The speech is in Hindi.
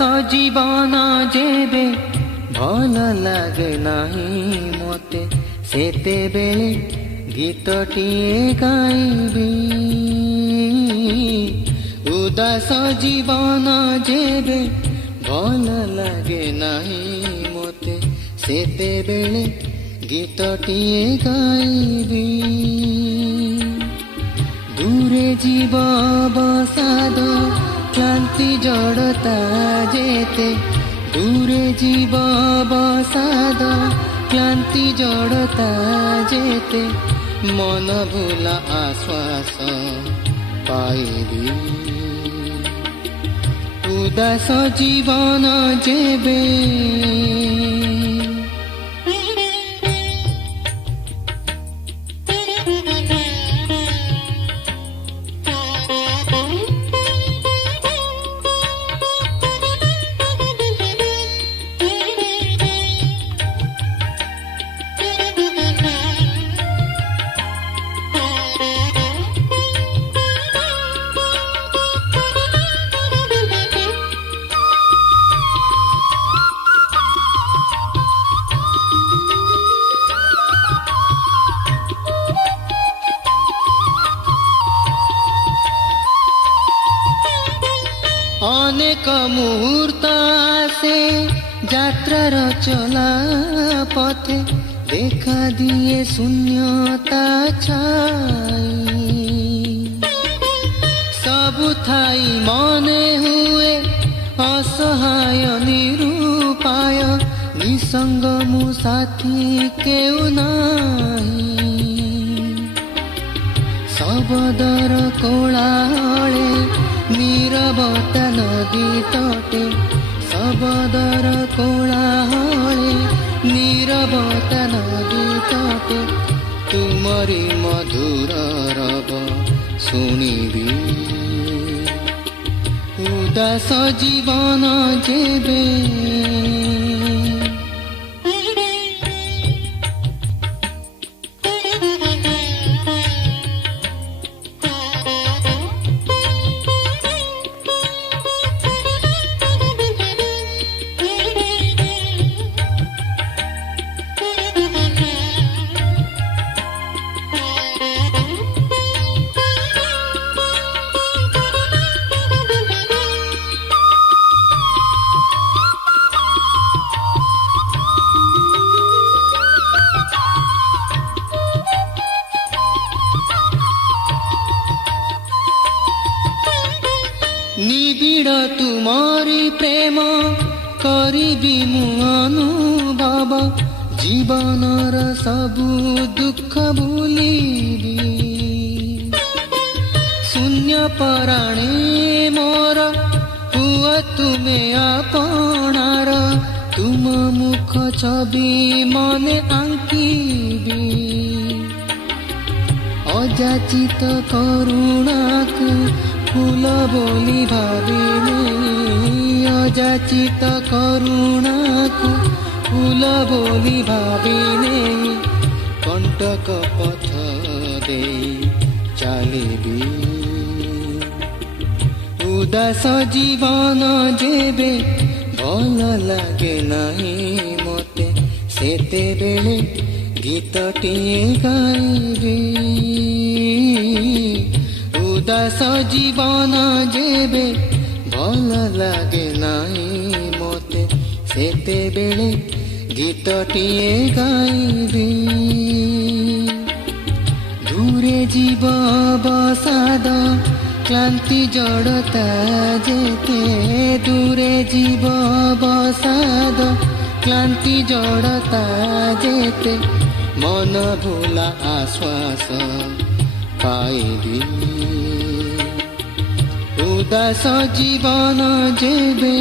जीवन जेबे भल लागे नहीं मते सेतेबेले गीतटिए गाइबी। उदास जीवन जेबे भल लागे नहीं मते सेतेबेले गीतटिए गाइबी। दूरे जीव बसाद क्लांति जड़ता जेते दूरे जीव बसाद क्लांति जड़ता जेते मन भूला आश्वास पाइबी। उदास जीवन जेबे अनेक मुहूर्त आसे यात्रार चला पथे देखा दिए शून्यता छाई। सबु थाई मने हुए असहाय निरूपाय निसंग मु साथी केउ नाही। शब्दर कोलाहले नीरवता नदी तटे शब्दर कोलाहले नीरवता नदी तटे तुमरी मधुर रब शुणिबी। उदास जीवन जेबे निबिड़ तुमरी प्रेम करिबी मु अनुभव जीवनर सबु दुख भूलिबी। शून्य पराणे मोर हुआ तुमे आपणार तुम मुख छवि मने आंकिबी। अजाचित करुणा को फूल बोली भाविने अजाचित करुणा को फूल बोली भाविने कंटक पथ दे चलिबी। उदास जीवन जेबे भल लागे नहीं मते सेतेबेले गीतटिए गाइबी। उदास जीवन जेबे भल लागे नहीं मते सेतेबेले गीतटिए गाइबी। दूरे जीव बसाद क्लांति जड़ता जेते दूरे जीव बसाद क्लांति जड़ता जेते मन भूला आश्वास पाइबी। उदास जीवन जेबे